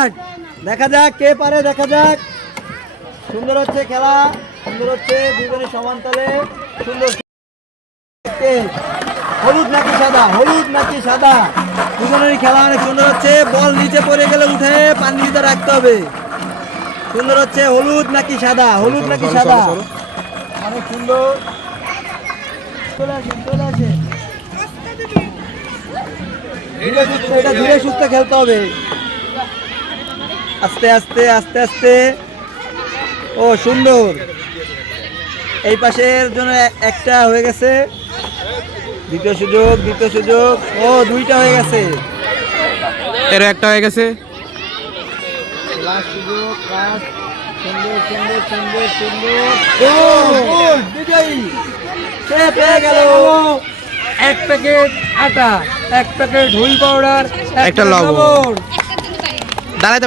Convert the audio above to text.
Start দেখা যাক কে পারে দেখা যাক। সুন্দর হচ্ছে খেলা সুন্দর হচ্ছে দুজনে সমান সুন্দর হলুদ নাকি সাদা হলুদ নাকি সাদা। দুজনেরই খেলা অনেক সুন্দর হচ্ছে। বল নিচে পড়ে গেলে উঠে পানি ভিতরে রাখতে হবে। সুন্দর হচ্ছে হলুদ নাকি সাদা হলুদ নাকি সাদা। অনেক সুন্দর। চলে আসেন চলে আসেন। এটা ধীরে সুস্থে খেলতে হবে। আস্তে আস্তে আস্তে আস্তে। ও সুন্দর। এই পাশের জন্য একটা হয়ে গেছে। দ্বিতীয় সুযোগ দ্বিতীয় সুযোগ। ও দুইটা হয়ে গেছে। এর একটা হয়ে গেছে। এক প্যাকেট আটা এক প্যাকেট হুইল পাউডার একটা লবণ। দাঁড়াইতে